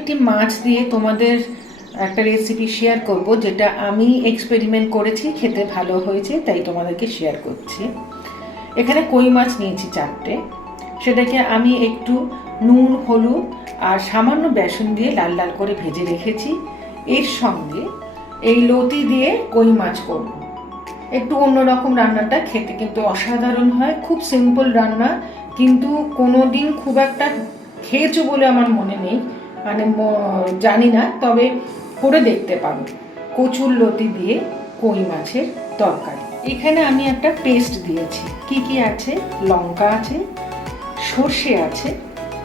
একটি মাছ দিয়ে তোমাদের একটা রেসিপি শেয়ার করব, যেটা আমি এক্সপেরিমেন্ট করেছি, খেতে ভালো হয়েছে, তাই তোমাদেরকে শেয়ার করছি। এখানে কই মাছ নিয়েছি চারটে। সেটাকে আমি একটু নুন, হলুদ আর সামান্য বেসন দিয়ে লাল লাল করে ভেজে রেখেছি। এর সঙ্গে এই লতি দিয়ে কই মাছ করব। একটু অন্যরকম রান্নাটা খেতে কিন্তু অসাধারণ হয়, খুব সিম্পল রান্না, কিন্তু কোনো দিন খুব একটা খেয়েছো বলে আমার মনে নেই। মানে জানি না, তবে করে দেখতে পারো। কচুর লতি দিয়ে কই মাছের তরকারি। এখানে আমি একটা পেস্ট দিয়েছি। কি কি আছে? লঙ্কা আছে, সর্ষে আছে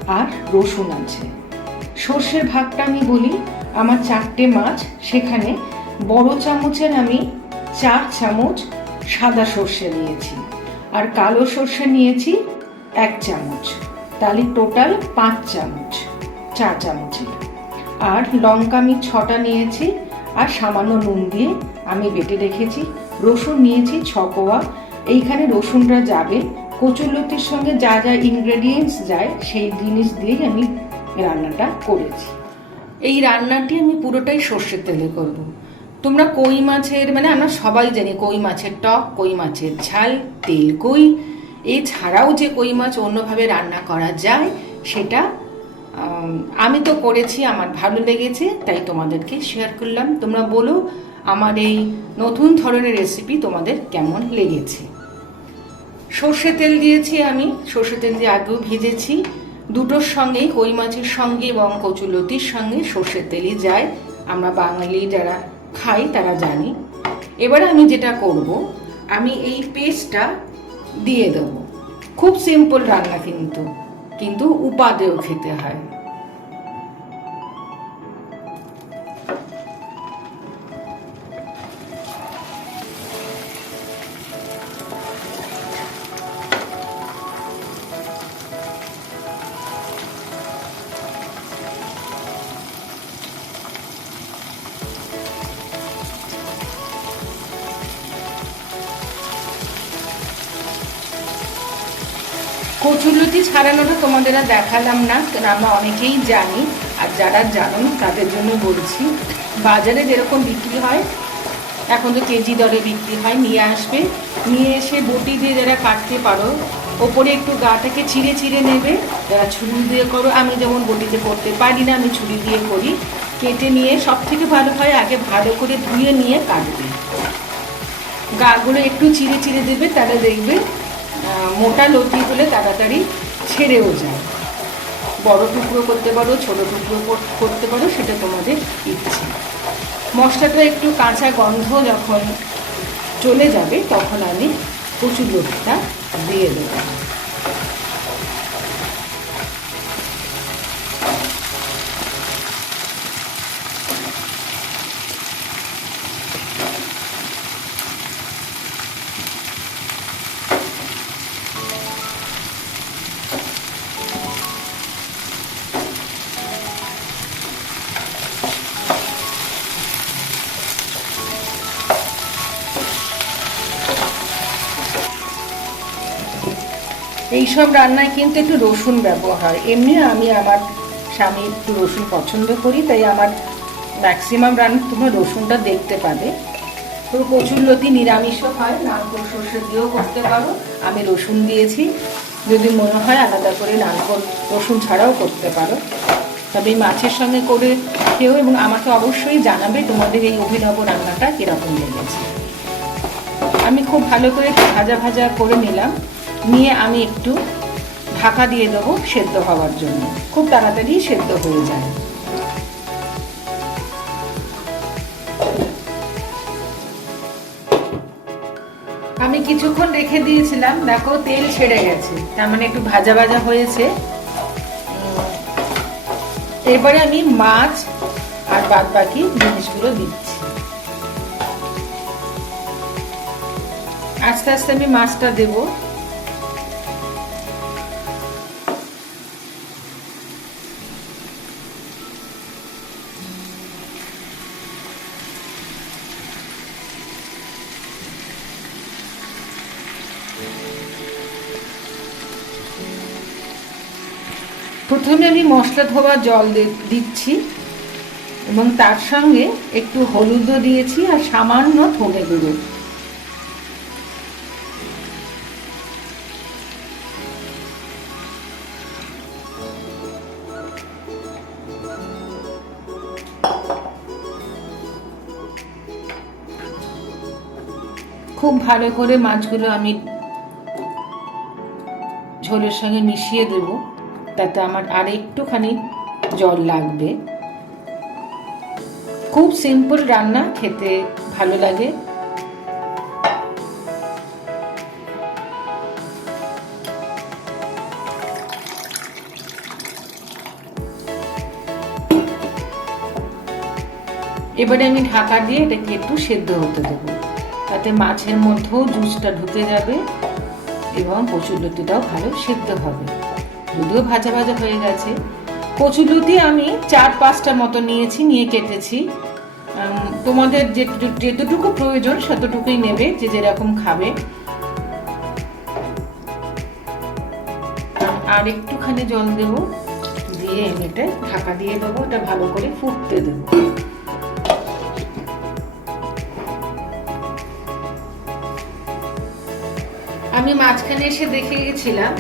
আর রসুন আছে। সর্ষের ভাগটা আমি বলি, আমার চারটে মাছ, সেখানে বড় চামচের আমি চার চামচ সাদা সর্ষে নিয়েছি আর কালো সর্ষে নিয়েছি এক চামচ। তাহলে টোটাল পাঁচ চামচ। চা চামচের আর লঙ্কা আমি ছটা নিয়েছি আর সামান্য নুন দিয়ে আমি বেটে রেখেছি। রসুন নিয়েছি ছ কোয়া। এইখানে রসুনটা যাবে। কচুরলতির সঙ্গে যা যা ইনগ্রেডিয়েন্টস যায়, সেই জিনিস দিয়েই আমি রান্নাটা করেছি। এই রান্নাটি আমি পুরোটাই সর্ষের তেলে করব। তোমরা কই মাছের মানে আমরা সবাই জানি কই মাছের টক, কই মাছের ঝাল, তেল কই। এছাড়াও যে কই মাছ অন্যভাবে রান্না করা যায়, সেটা আম, তো করেছি আমার ভালো লেগেছে তাই তোমাদেরকে শেয়ার করলাম। তোমরা বলো আমার এই নতুন ধরনের রেসিপি তোমাদের কেমন লেগেছে? সর্ষে তেল দিয়েছি আমি সর্ষে তেল দিয়ে আগেও ভেজেছি। দুটোর সঙ্গেই কই মাছের সঙ্গে এবং কচুলতির সঙ্গে সর্ষের তেলই যায়। আমরা বাঙালি যারা খাই তারা জানি। এবারে আমি যেটা করব আমি এই পেস্টটা দিয়ে দেবো। খুব সিম্পল রান্না কিন্তু। কিন্তু উপাদেয় খেতে হয়। কচুলতি ছাড়ানোটা তোমাদের আর দেখালাম না কারণ আমরা অনেকেই জানি, আর যারা জানো তাদের জন্য বলছি, বাজারে যেরকম বিক্রি হয়, এখন তো কেজি দরে বিক্রি হয়, নিয়ে আসবে, নিয়ে এসে বটি দিয়ে যারা কাটতে পারো, ওপরে একটু গাটাকে ছিঁড়ে ছিঁড়ে নেবে, যারা ছুরি দিয়ে করো, আমি যেমন বটিতে করতে পারি না, আমি ছুরি দিয়ে করি, কেটে নিয়ে সব থেকে ভালো হয় আগে ভালো করে ধুয়ে নিয়ে কাটবে। গাগুলো একটু চিড়ে চিড়ে দেবে তারা দেখবে মোটা লতি হলে তাড়াতাড়ি ছেড়েও যায়। বড় টুকরো করতে পারো, ছোট টুকরো করতে পারো, সেটা তোমাদের ইচ্ছে। মশলাটা একটু কাঁচা গন্ধ যখন চলে যাবে, তখন আমি কচুর লতিটা দিয়ে দেবো। এইসব রান্নায় কিন্তু একটু রসুন ব্যবহার। এমনি আমি আমার স্বামী একটু রসুন পছন্দ করি, তাই আমার ম্যাক্সিমাম রান্না তোমরা রসুনটা দেখতে পাবে। তো কচুর লতি নিরামিষও হয় নারকোল সর্ষে দিয়েও করতে পারো। আমি রসুন দিয়েছি, যদি মনে হয় আলাদা করে নারকোল রসুন ছাড়াও করতে পারো। তবে এই মাছের সঙ্গে করে খেও এবং আমাকে অবশ্যই জানাবে তোমাদের এই অভিনব রান্নাটা কীরকম লেগেছে। আমি খুব ভালো করে ভাজা ভাজা করে নিলাম। নিয়ে আমি একটু ঢাকা দিয়ে দেবো সেদ্ধ হওয়ার জন্য। খুব তাড়াতাড়ি সেদ্ধ হয়ে যায়। আমি কিছুক্ষণ রেখে দিয়েছিলাম, দেখো তেল ছেড়ে গেছে, তার মানে একটু ভাজা ভাজা হয়েছে। এবারে আমি মাছ আর বাদ বাকি জিনিসগুলো দিচ্ছি। আস্তে আস্তে আমি মাছটা দেব। প্রথমে আমি মশলা ধোয়া জল দিচ্ছি এবং তার সঙ্গে একটু হলুদও দিয়েছি আর সামান্য ধনে গুঁড়ো। খুব ভালো করে মাছগুলো আমি ঝোলের সঙ্গে মিশিয়ে দেব। তাতে আমার আর একটুখানি জল লাগবে। খুব সিম্পল রান্না, খেতে ভালো লাগে। এবারে আমি ঢাকা দিয়ে এটাকে একটু সেদ্ধ হতে দেবো। তাতে মাছের মধ্যেও জুসটা ঢুকে যাবে এবং কচুরলতিটাও ভালো সেদ্ধ হবে। যদিও ভাজা ভাজা হয়ে গেছে। কচুরলতি আমি চার পাঁচটা মতো নিয়েছি, নিয়ে কেটেছি। তোমাদের যে যেতটুকু প্রয়োজন সেতটুকুই নেবে, যে যেরকম খাবে। আর- একটুখানি জল দেবো, দিয়ে এটা ঢাকা দিয়ে দেবো এটা ভালো করে ফুটতে দেবো। আমি মাঝখানে এসে দেখে গেছিলাম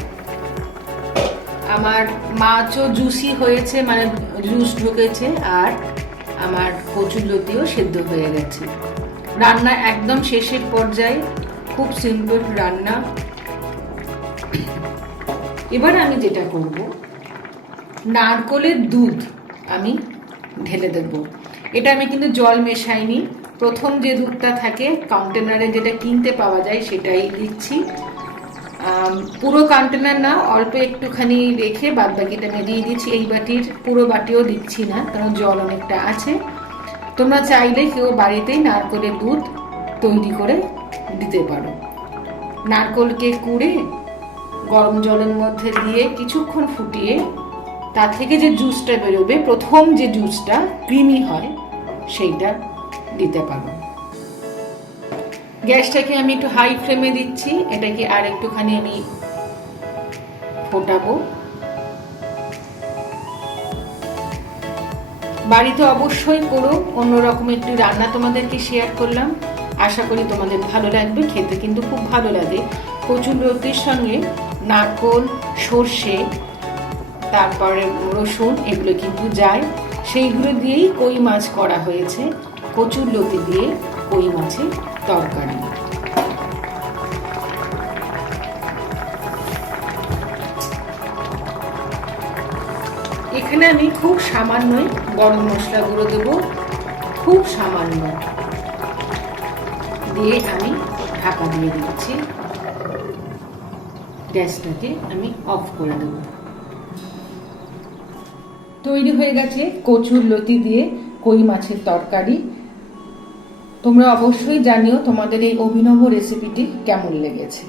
আমার মাছও জুসি হয়েছে মানে জুস ঢুকেছে আর আমার কচুর লতিও সেদ্ধ হয়ে গেছে। রান্না একদম শেষের পর্যায়ে, খুব সিম্পল রান্না। এবার আমি যেটা করব, নারকলের দুধ আমি ঢেলে দেব। এটা আমি কিন্তু জল মেশাইনি। প্রথম যে দুধটা থাকে কন্টেনারে যেটা কিনতে পাওয়া যায় সেটাই দিচ্ছি। পুরো কন্টেনার না, অল্প একটুখানি রেখে বাদ বাকিটা আমি দিয়ে দিচ্ছি। এই বাটির পুরো বাটিও দিচ্ছি না, কারণ জল অনেকটা আছে। তোমরা চাইলে কেউ বাড়িতেই নারকলের দুধ তৈরি করে দিতে পারো। নারকলকে কুড়ে গরম জলের মধ্যে দিয়ে কিছুক্ষণ ফুটিয়ে তা থেকে যে জুসটা বেরোবে, প্রথম যে জুসটা ক্রিমি হয়, সেইটা দিতে পারো। গ্যাসটাকে আমি একটু হাই ফ্লেমে দিচ্ছি। এটাকে আর একটুখানি আমি ফোটাবো। বাড়িতে অবশ্যই করো। অন্যরকম একটু রান্না তোমাদেরকে শেয়ার করলাম। আশা করি তোমাদের ভালো লাগবে। খেতে কিন্তু খুব ভালো লাগে। কচুর লতির সঙ্গে নারকোল, সর্ষে, তারপরে রসুন, এগুলো কিন্তু যায়। সেইগুলো দিয়েই কই মাছ করা হয়েছে। কচুর লতি দিয়ে কই মাছের তরকারি। এখানে আমি খুব সামান্যই গরম মশলা গুঁড়ো দেবো। খুব সামান্য। দিয়ে আমি ঢাকা দিয়ে দিচ্ছি। গ্যাসটাকে আমি অফ করে দেবো। তৈরি হয়ে গেছে কচুর লতি দিয়ে কই মাছের তরকারি। তোমরা অবশ্যই জানিও তোমাদের এই অভিনব রেসিপিটি কেমন লেগেছে।